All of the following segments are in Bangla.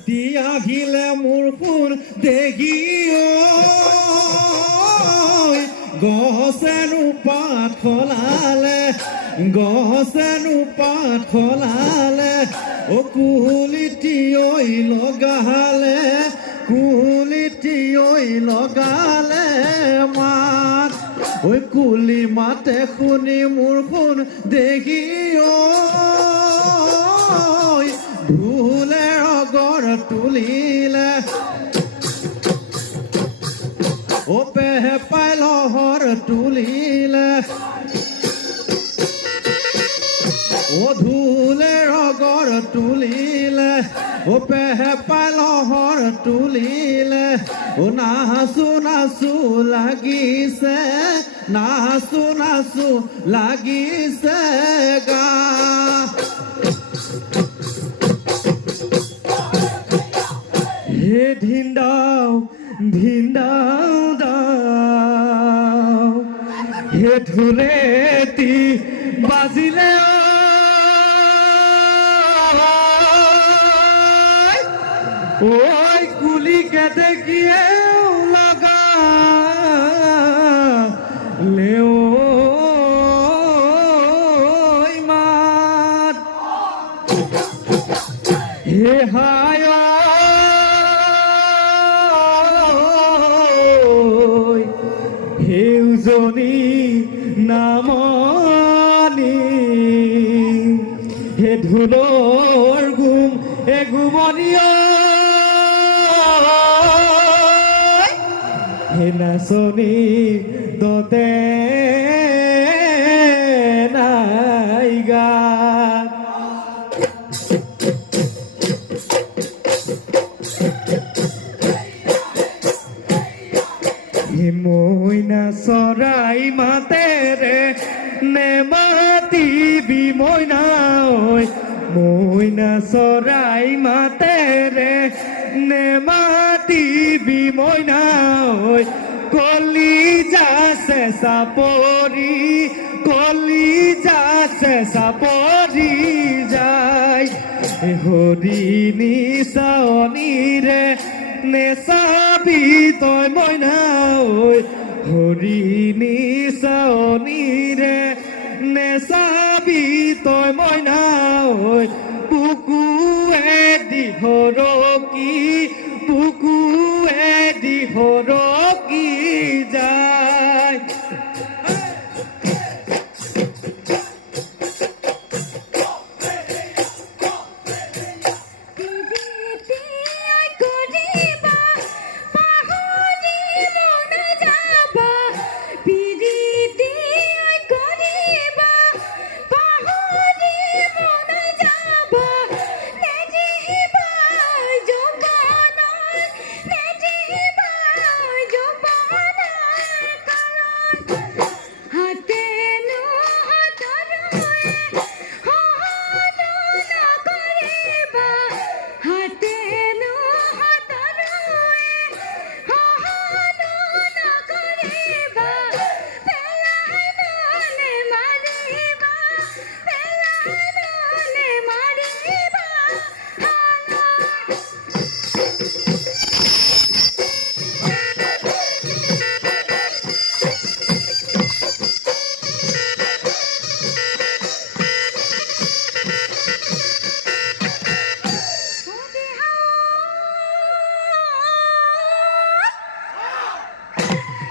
বিহুতি আহিলে মোৰ সোণ দেখি গছেনো পাত সলালে গছেনো পাত সলালে অ কুলিটি ঐ লগালে, কুলিটি ঐ লগালে মাত ঐ কুলি মাতে শুনি মোৰ সোণ দেখি ৰগৰ তুলিলে। ও পেহে পাই লহৰ তুলিলে। ও ধুলে ৰগৰ তুলিলে। ও পেহে পাই লহৰ তুলিলে। ও নাচো নাচো লাগিছে, নাচো নাচো লাগিছে গা। ধিন্দাও ধিন্দাও দাও। হে ধুলেতি বাজিলে ওই দেখিয়ে লাগা। লেও মাত হে হায় উজনি নামনি হে ধুলোর গুম হে গুমনিয় হে নাচনি দতে চৰাই মাতেৰে নেমাতিবি মইনা ঐ মইনা চৰাই মাতেৰে নেমাতিবি মইনা ঐ কলি যাছে চাপৰি কলি যাছে চাপৰি যায়। হৰিণী চাৱনীৰে নেচাবি তই মইনা ঐ হৰিণী চাৱনীৰে নেচাবি তই মইনা ঐ বুকুৱে দিহৰকি বুকুৱে দিহৰকি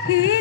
He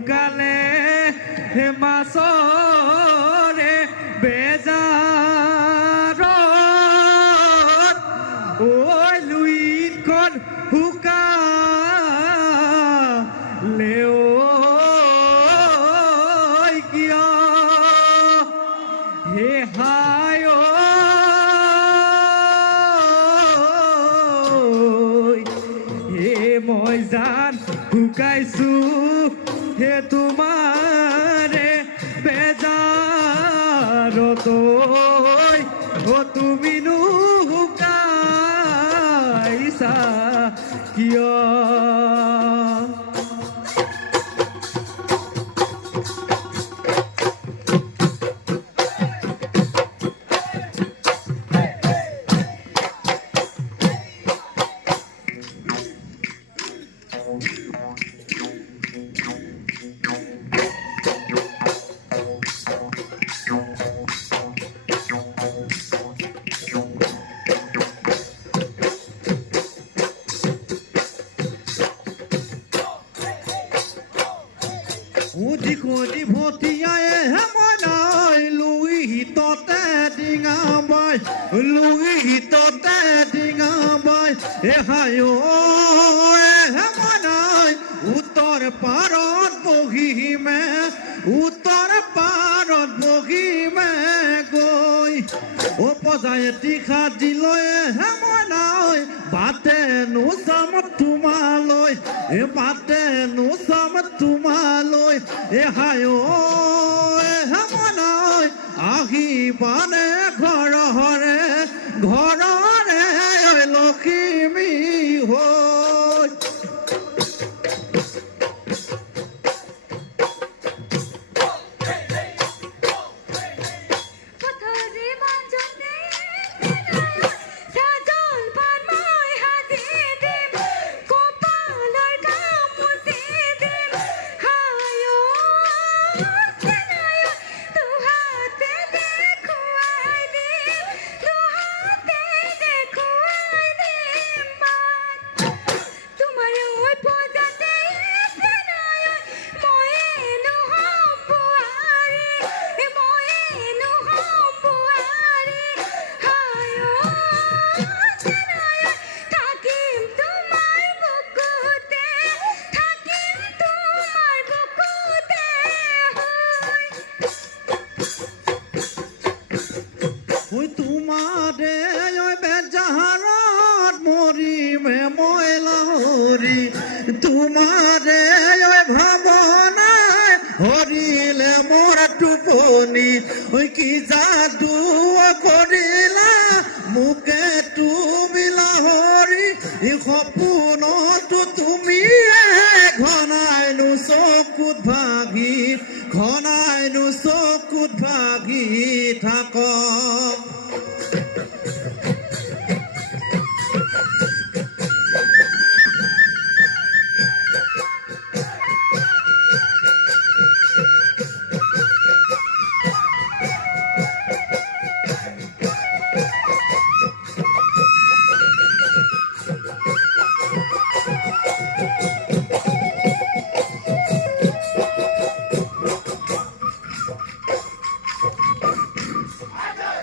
ঢুকালে হে মাসরে বেজার। ওই লুইন কন হুকা লেও হে হা ça kiya Thank you. ভটিয়াই হেমনাই লুই হিততে ডিঙাবাই লুই হিততে ডিঙাবাই এ হায় ও পজাই তীখা দিলৈ বাতে বাটে নোচাম তোমালৈ এ বাটে নোচাম তোমালৈ এ হায় এ আহি আহিবানে ঘর হরে ঐ ঘনায় নু চকুত ভাগি ঘনায় নু চকুত ভাগি থাক।